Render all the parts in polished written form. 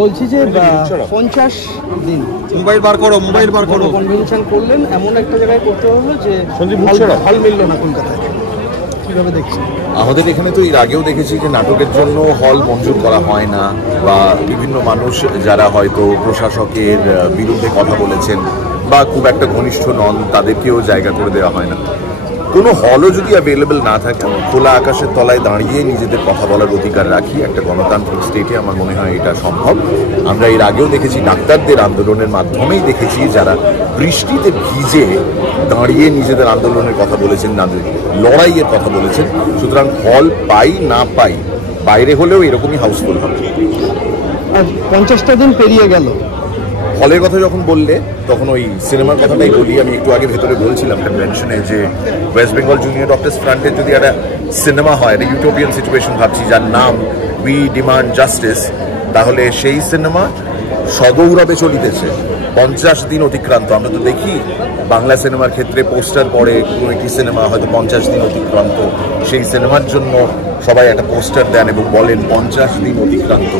বলছি যে 50 দিন মোবাইল বার করো কনভেনশন করলেন, এমন একটা জায়গায় করতে হলো যে হল মিলল না কলকাতায়, কিভাবে দেখছেন? আমাদের এখানে তো এর আগেও দেখেছি যে নাটকের জন্য হল মঞ্জুর করা হয় না, বা বিভিন্ন মানুষ যারা হয়তো প্রশাসকের বিরুদ্ধে কথা বলেছেন বা খুব একটা ঘনিষ্ঠ নন তাদেরকেও জায়গা করে দেওয়া হয় না। কোনো হলও যদি অ্যাভেলেবেল না থাকে, খোলা আকাশের তলায় দাঁড়িয়ে নিজেদের কথা বলার অধিকার রাখি একটা গণতান্ত্রিক স্টেটে, আমার মনে হয় এটা সম্ভব। আমরা এর আগেও দেখেছি ডাক্তারদের আন্দোলনের মাধ্যমেই দেখেছি যারা বৃষ্টিতে ভিজে দাঁড়িয়ে নিজেদের আন্দোলনের কথা বলেছেন, লড়াইয়ের কথা বলেছেন। সুতরাং হল পাই না পাই, বাইরে হলেও এরকমই হাউসফুল হবে। আর 50টা দিন পেরিয়ে গেল, হলের কথা যখন বললে তখন ওই সিনেমার কথাটাই বলি। আমি একটু আগে ভেতরে বলছিলাম কনভেনশনে যে ওয়েস্ট বেঙ্গল জুনিয়র ডক্টর্স ফ্রন্টের যদি একটা সিনেমা হয়, একটা ইউটোপিয়ান সিচুয়েশন ভাবছি, যার নাম উই ডিমান্ড জাস্টিস, তাহলে সেই সিনেমা সগৌরবে চলিতেছে। 50 দিন অতিক্রান্ত। আমরা তো দেখি বাংলা সিনেমার ক্ষেত্রে পোস্টার পড়ে, কোনো একটি সিনেমা হয়তো 50 দিন অতিক্রান্ত, সেই সিনেমার জন্য সবাই একটা পোস্টার দেন এবং বলেন 50 দিন অতিক্রান্ত।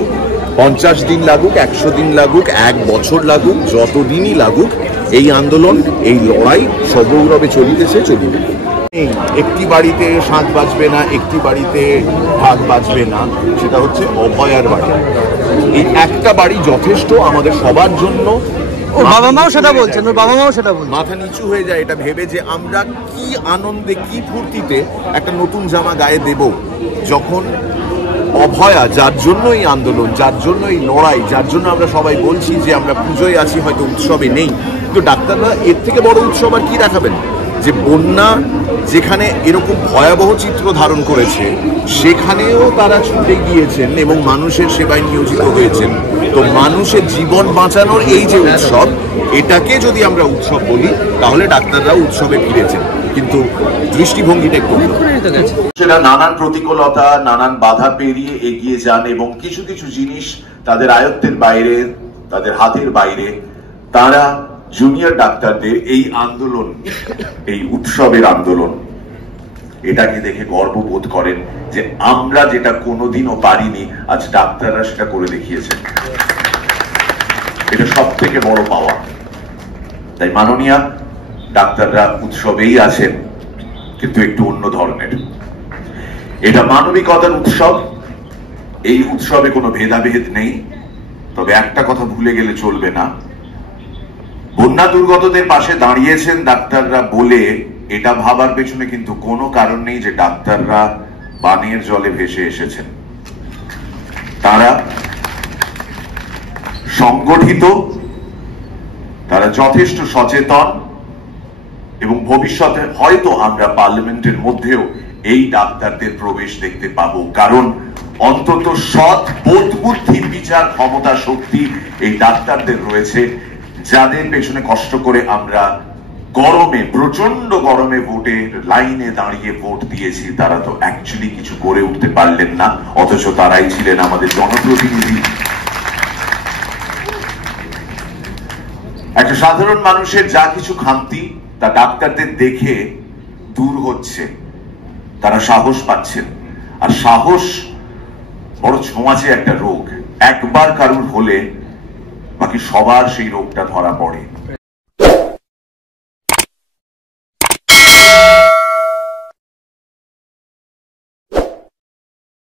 50 দিন লাগুক, 100 দিন লাগুক, 1 বছর লাগুক, যতদিনই লাগুক, এই আন্দোলন, এই লড়াই সগৌরবে চলিতেছে, চলিবে। একটি বাড়িতে শাঁখ বাজবে না, একটি বাড়িতে ঢাক বাজবে না, সেটা হচ্ছে অভয়ার বাড়ি। এই একটা বাড়ি যথেষ্ট আমাদের সবার জন্য। ওর বাবা মাও সেটা বলছেন, মাথা নিচু হয়ে যায় এটা ভেবে যে আমরা কি আনন্দে, কি ফুর্তিতে একটা নতুন জামা গায়ে দেব, যখন অভয়া, যার জন্য এই আন্দোলন, যার জন্য এই লড়াই, যার জন্য আমরা সবাই বলছি যে আমরা পুজোয় আছি, হয়তো উৎসবে নেই, কিন্তু ডাক্তাররা এর থেকে বড় উৎসব আর কি দেখাবেন? যে বন্যা যেখানে এরকম ভয়াবহ চিত্র ধারণ করেছে, সেখানেও তারা ছুটে গিয়েছেন এবং মানুষের সেবায় নিয়োজিত হয়েছেন। তো মানুষের জীবন বাঁচানোর এই যে উৎসব, এটাকে যদি আমরা উৎসব বলি, তাহলে ডাক্তাররাও উৎসবে ফিরেছেন, কিন্তু দৃষ্টিভঙ্গিটা একটু। সেটা নানান প্রতিকূলতা, নানান বাধা পেরিয়ে এগিয়ে যান এবং কিছু কিছু জিনিস তাদের আয়ত্তের বাইরে, তাদের হাতের বাইরে। তারা জুনিয়র ডাক্তারদের এই আন্দোলন, এই উৎসবের আন্দোলন, এটাকে দেখে গর্ববোধ করেন যে আমরা যেটা কোনোদিনও পারিনি, আজ ডাক্তাররা সেটা করে দেখিয়েছেন। এটা সব থেকে বড় পাওয়া। তাই মাননীয়া, ডাক্তাররা উৎসবেই আছেন, কিন্তু একটু অন্য ধরনের। এটা মানবিকতার উৎসব। এই উৎসবে কোনো ভেদাভেদ নেই। তবে একটা কথা ভুলে গেলে চলবে না, বন্যা দুর্গতদের পাশে দাঁড়িয়েছেন ডাক্তাররা বলে এটা ভাবার পেছনে কিন্তু কোনো কারণ নেই যে ডাক্তাররা বানের জলে ভেসে এসেছেন। তারা সংগঠিত, তারা যথেষ্ট সচেতন, এবং ভবিষ্যতে হয়তো আমরা পার্লামেন্টের মধ্যেও এই ডাক্তারদের প্রবেশ দেখতে পাবো, কারণ অন্তত সৎ বোধ বুদ্ধি বিচার ক্ষমতা শক্তি এই ডাক্তারদের রয়েছে, যাদের পেছনে কষ্ট করে আমরা গরমে, প্রচন্ড গরমে ভোটের লাইনে দাঁড়িয়ে ভোট দিয়েছি। তারা তো অ্যাকচুয়ালি কিছু করে উঠতে পারলেন না, অথচ তারাই ছিলেন আমাদের জনপ্রতিনিধি। একটা সাধারণ মানুষের যা কিছু খামতি, তা ডাক্তারদের দেখে দূর হচ্ছে। তারা সাহস পাচ্ছেন, আর সাহস বড় ছোঁয়াচে একটা রোগ। একবার কারুর হলে বাকি সবার সেই রোগটা ধরা পড়ে।